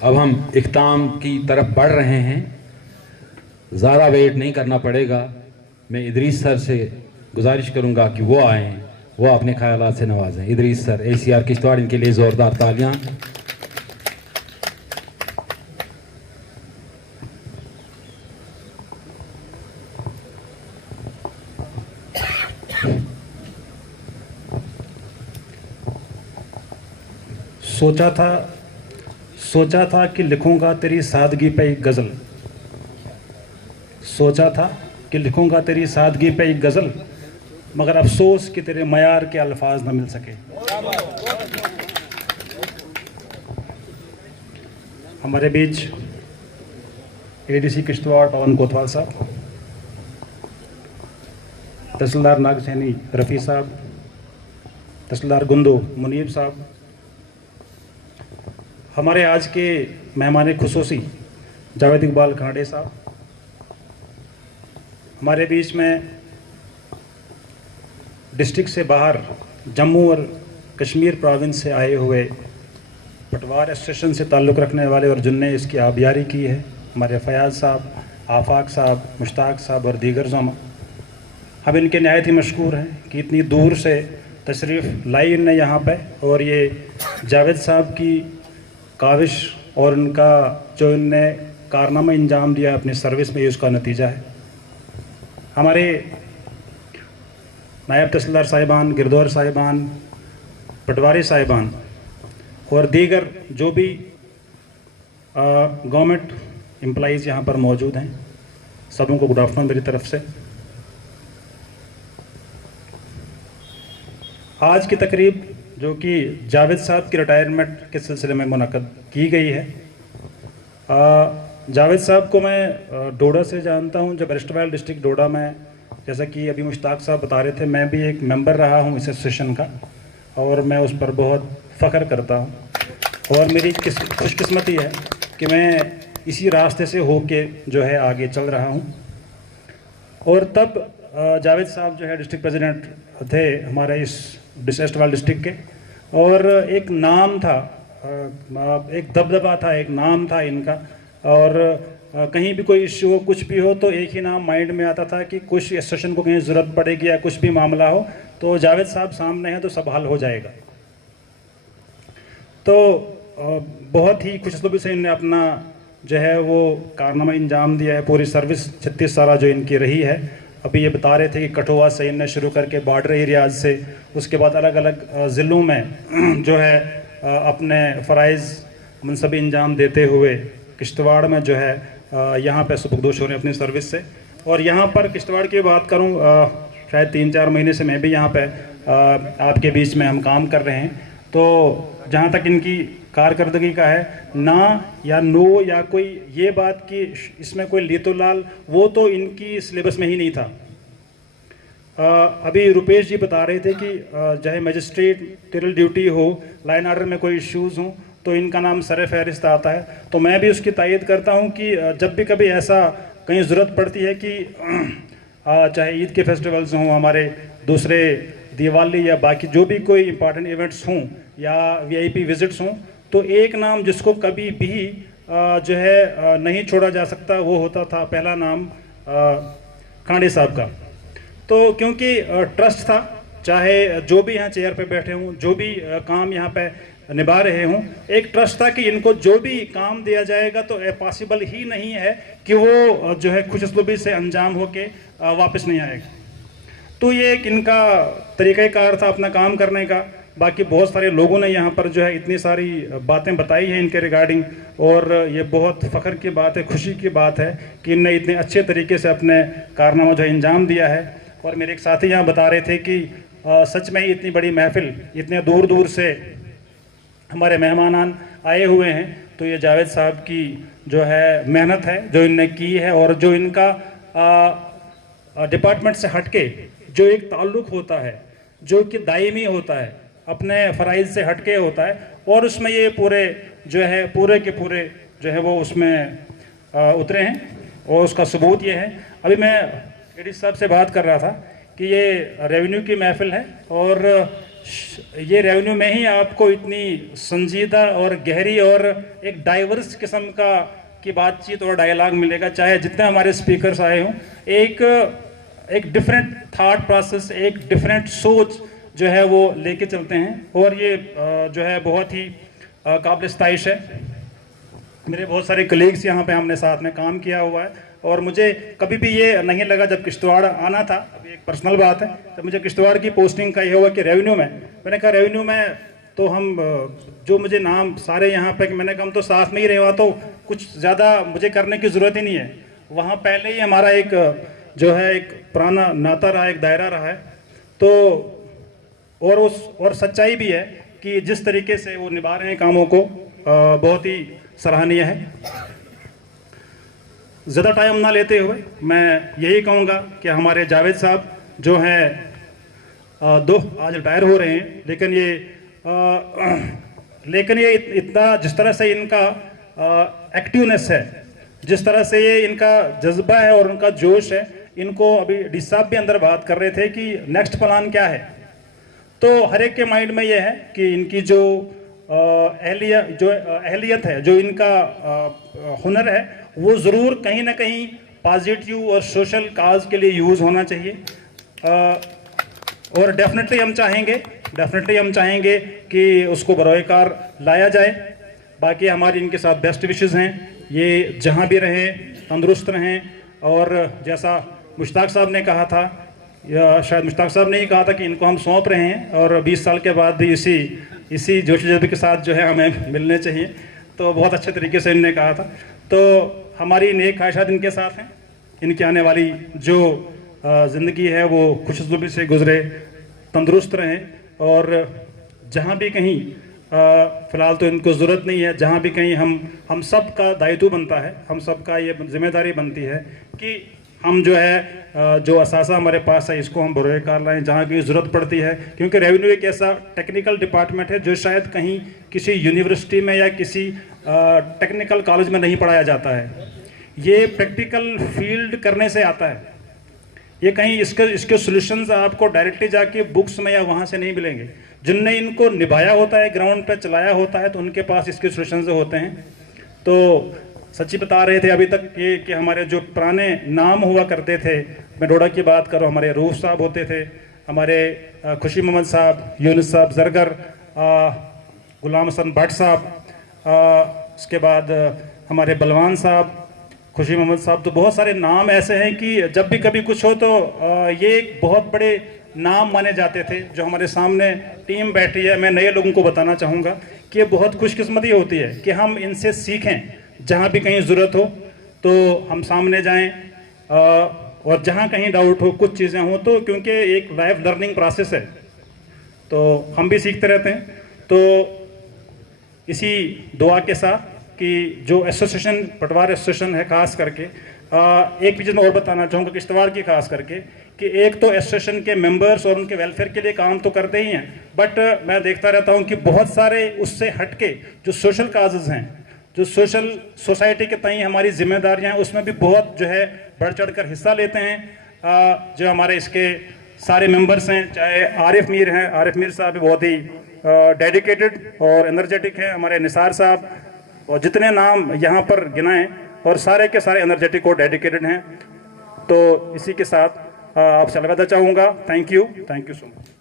अब हम इख्ताम की तरफ बढ़ रहे हैं, ज़्यादा वेट नहीं करना पड़ेगा। मैं इदरीस सर से गुजारिश करूंगा कि वो आएँ, वो अपने ख्यालात से नवाजें। इदरीस सर, ACR किश्तवाड़, इनके लिए ज़ोरदार तालियां। सोचा था कि लिखूंगा तेरी सादगी पे एक गज़ल। सोचा था कि लिखूंगा तेरी सादगी पे एक गज़ल, मगर अफसोस कि तेरे मयार के अल्फाज न मिल सके। हमारे बीच ADC किश्तवाड़ पवन कोतवाल साहब, तहसीलदार नागसैनी रफ़ी साहब, तहसीलदार गुंदो मुनीब साहब, हमारे आज के मेहमान खुसूसी जावेद इकबाल खांडे साहब, हमारे बीच में डिस्ट्रिक्ट से बाहर जम्मू और कश्मीर प्रोविंस से आए हुए पटवार एसोसिएशन से ताल्लुक़ रखने वाले और जिनने इसकी आबियारी की है, हमारे फयाज साहब, आफाक साहब, मुश्ताक साहब और दीगर ज़मा, हम इनके नहायत ही मशकूर हैं कि इतनी दूर से तशरीफ़ लाई इनने यहाँ पे। और ये जावेद साहब की काविश और उनका जो इनने कारनामा अंजाम दिया अपनी सर्विस में, ये उसका नतीजा है। हमारे नायब तहसीलदार साहिबान, गिरदौर साहिबान, पटवारी साहिबान और दीगर जो भी गवर्नमेंट एम्प्लॉइज़ यहाँ पर मौजूद हैं, सबों को गुड आफ्टरनून मेरी तरफ से। आज की तकरीब जो कि जावेद साहब की रिटायरमेंट के सिलसिले में मुनक़द की गई है। जावेद साहब को मैं डोडा से जानता हूं, जब एरस्टवाइल डिस्ट्रिक्ट डोडा में, जैसा कि अभी मुश्ताक साहब बता रहे थे, मैं भी एक मेंबर रहा हूं इस एसोसिएशन का और मैं उस पर बहुत फ़ख्र करता हूं। और मेरी खुशकिस्मती है कि मैं इसी रास्ते से होके जो है आगे चल रहा हूं। और तब जावेद साहब जो है डिस्ट्रिक्ट प्रेसिडेंट थे हमारे इस एरस्टवाइल डिस्ट्रिक्ट के, और एक नाम था, एक दबदबा था, एक नाम था इनका। और कहीं भी कोई इश्यू हो, कुछ भी हो, तो एक ही नाम माइंड में आता था कि कुछ एसोसिएशन को कहीं ज़रूरत पड़ेगी या कुछ भी मामला हो तो जावेद साहब सामने हैं तो सब हल हो जाएगा। तो बहुत ही खुशनसीबी से इन्होंने अपना जो है वो कारनामा अंजाम दिया है। पूरी सर्विस 36 साल जो इनकी रही है। अभी ये बता रहे थे कि कठुआ से इनने शुरू करके बॉर्डर एरियाज से, उसके बाद अलग अलग ज़िलों में जो है अपने फ़राइज़ मनसबी अंजाम देते हुए किश्तवाड़ में जो है यहाँ पे सुबुकदोश हो रहे हैं अपनी सर्विस से। और यहाँ पर किश्तवाड़ की बात करूँ, शायद 3-4 महीने से मैं भी यहाँ पे आपके बीच में हम काम कर रहे हैं। तो जहाँ तक इनकी कारकर्दगी का है, ना या नो या कोई ये बात कि इसमें कोई लीतोलाल, वो तो इनकी सिलेबस में ही नहीं था। अभी रुपेश जी बता रहे थे कि चाहे मजिस्ट्रेट ड्यूटी हो, लाइन आर्डर में कोई इश्यूज़ हों तो इनका नाम सर फहरिस्त आता है। तो मैं भी उसकी तायद करता हूँ कि जब भी कभी ऐसा कहीं ज़रूरत पड़ती है कि चाहे ईद के फेस्टिवल्स हों, हमारे दूसरे दिवाली या बाकी जो भी कोई इंपॉर्टेंट इवेंट्स हों या VIP विजिट्स हों, तो एक नाम जिसको कभी भी जो है नहीं छोड़ा जा सकता, वो होता था पहला नाम खांडे साहब का। तो क्योंकि ट्रस्ट था, चाहे जो भी यहाँ चेयर पे बैठे हों, जो भी काम यहाँ पे निभा रहे हों, एक ट्रस्ट था कि इनको जो भी काम दिया जाएगा तो पॉसिबल ही नहीं है कि वो जो है खुशउस्लूबी से अंजाम होके वापस नहीं आएगा। तो ये एक इनका तरीक़ाकार था अपना काम करने का। बाकी बहुत सारे लोगों ने यहाँ पर जो है इतनी सारी बातें बताई हैं इनके रिगार्डिंग, और ये बहुत फ़ख्र की बात है, खुशी की बात है कि इनने इतने अच्छे तरीके से अपने कारनामा जो है अंजाम दिया है। और मेरे एक साथी यहाँ बता रहे थे कि सच में ही इतनी बड़ी महफ़िल, इतने दूर दूर से हमारे मेहमान आए हुए हैं, तो ये जावेद साहब की जो है मेहनत है जो इनने की है। और जो इनका डिपार्टमेंट से हटके जो एक ताल्लुक़ होता है, जो कि दायमी होता है, अपने फ़राइज़ से हटके होता है, और उसमें ये पूरे जो है पूरे के पूरे जो है वो उसमें उतरे हैं। और उसका सबूत ये है, अभी मैं ADC साहब से बात कर रहा था कि ये रेवेन्यू की महफ़िल है और ये रेवेन्यू में ही आपको इतनी संजीदा और गहरी और एक डाइवर्स किस्म का की बातचीत और डायलॉग मिलेगा, चाहे जितने हमारे स्पीकर्स आए हों। एक डिफरेंट थॉट प्रोसेस, एक डिफरेंट सोच जो है वो लेके चलते हैं, और ये जो है बहुत ही काबिल इस्ताइश है। मेरे बहुत सारे कलीग्स यहाँ पे हमने साथ में काम किया हुआ है, और मुझे कभी भी ये नहीं लगा जब किश्तवाड़ आना था, अभी एक पर्सनल बात है, जब मुझे किश्तवाड़ की पोस्टिंग का ये हुआ कि रेवेन्यू में, मैंने कहा रेवेन्यू में तो हम जो मुझे नाम सारे यहाँ पे, मैंने कहा हम तो साथ में ही रहे, वहाँ तो कुछ ज़्यादा मुझे करने की ज़रूरत ही नहीं है। वहाँ पहले ही हमारा एक जो है एक पुराना नाता रहा, एक दायरा रहा है। तो और सच्चाई भी है कि जिस तरीके से वो निभा रहे हैं कामों को, बहुत ही सराहनीय है। ज़्यादा टाइम ना लेते हुए मैं यही कहूँगा कि हमारे जावेद साहब जो हैं दो आज रिटायर हो रहे हैं, लेकिन ये इतना जिस तरह से इनका एक्टिवनेस है, जिस तरह से ये इनका जज्बा है और उनका जोश है, इनको अभी डी साहब भी अंदर बात कर रहे थे कि नेक्स्ट प्लान क्या है। तो हर एक के माइंड में ये है कि इनकी जो अहलियत है, जो इनका हुनर है, वो ज़रूर कहीं ना कहीं पॉजिटिव और सोशल काज के लिए यूज़ होना चाहिए। और डेफिनेटली हम चाहेंगे कि उसको बरोएकार लाया जाए। बाकी हमारी इनके साथ बेस्ट विशेस हैं, ये जहाँ भी रहें तंदुरुस्त रहें, और जैसा मुश्ताक साहब ने कहा था, या शायद मुश्ताक साहब ने ही कहा था कि इनको हम सौंप रहे हैं और 20 साल के बाद भी इसी जोश जज्बे के साथ जो है हमें मिलने चाहिए। तो बहुत अच्छे तरीके से इन्होंने कहा था। तो हमारी नेक ख्वाहिशात इनके साथ हैं, इनकी आने वाली जो ज़िंदगी है वो खुशनुमी से गुजरे, तंदुरुस्त रहें, और जहाँ भी कहीं फ़िलहाल तो इनको ज़रूरत नहीं है, जहाँ भी कहीं हम सब का दायित्व बनता है, हम सब का ये जिम्मेदारी बनती है कि हम जो है जो असासा हमारे पास है इसको हम बरोएकार लाएँ जहाँ भी ज़रूरत पड़ती है। क्योंकि रेवेन्यू एक ऐसा टेक्निकल डिपार्टमेंट है जो शायद कहीं किसी यूनिवर्सिटी में या किसी टेक्निकल कॉलेज में नहीं पढ़ाया जाता है। ये प्रैक्टिकल फील्ड करने से आता है। ये कहीं इसके सॉल्यूशंस आपको डायरेक्टली जाके बुक्स में या वहाँ से नहीं मिलेंगे। जिनने इनको निभाया होता है, ग्राउंड पे चलाया होता है, तो उनके पास इसके सॉल्यूशंस होते हैं। तो सच्ची बता रहे थे अभी तक ये कि हमारे जो पुराने नाम हुआ करते थे, मैं डोडा की बात करूँ, हमारे रूफ साहब होते थे, हमारे खुशी मोहम्मद साहब, यूनुस साहब जरगर, गुलाम हसन भट्ट साहब, उसके बाद हमारे बलवान साहब, खुशी मोहम्मद साहब। तो बहुत सारे नाम ऐसे हैं कि जब भी कभी कुछ हो तो ये एक बहुत बड़े नाम माने जाते थे। जो हमारे सामने टीम बैठी है, मैं नए लोगों को बताना चाहूँगा कि ये बहुत खुशकिस्मती होती है कि हम इनसे सीखें। जहाँ भी कहीं ज़रूरत हो तो हम सामने जाएं, और जहाँ कहीं डाउट हो, कुछ चीज़ें हो, तो क्योंकि एक लाइफ लर्निंग प्रोसेस है, तो हम भी सीखते रहते हैं। तो इसी दुआ के साथ कि जो एसोसिएशन, पटवार एसोसिएशन है खास करके, एक भी चीज़ मैं और बताना चाहूँगा किश्तवाड़ की खास करके, कि एक तो एसोसिएशन के मेंबर्स और उनके वेलफेयर के लिए काम तो करते ही हैं, बट मैं देखता रहता हूँ कि बहुत सारे उससे हटके जो सोशल काजेज़ हैं, जो सोशल सोसाइटी के तई हमारी जिम्मेदारियां हैं, उसमें भी बहुत जो है बढ़ चढ़ कर हिस्सा लेते हैं। जो हमारे इसके सारे मेंबर्स हैं, चाहे आरिफ मीर हैं, आरिफ मीर साहब भी बहुत ही डेडिकेटेड और एनर्जेटिक हैं, हमारे निसार साहब, और जितने नाम यहाँ पर गिनाएं, और सारे के सारे एनर्जेटिक और डेडिकेटेड हैं। तो इसी के साथ आपसे अलविदा चाहूँगा। Thank you so much.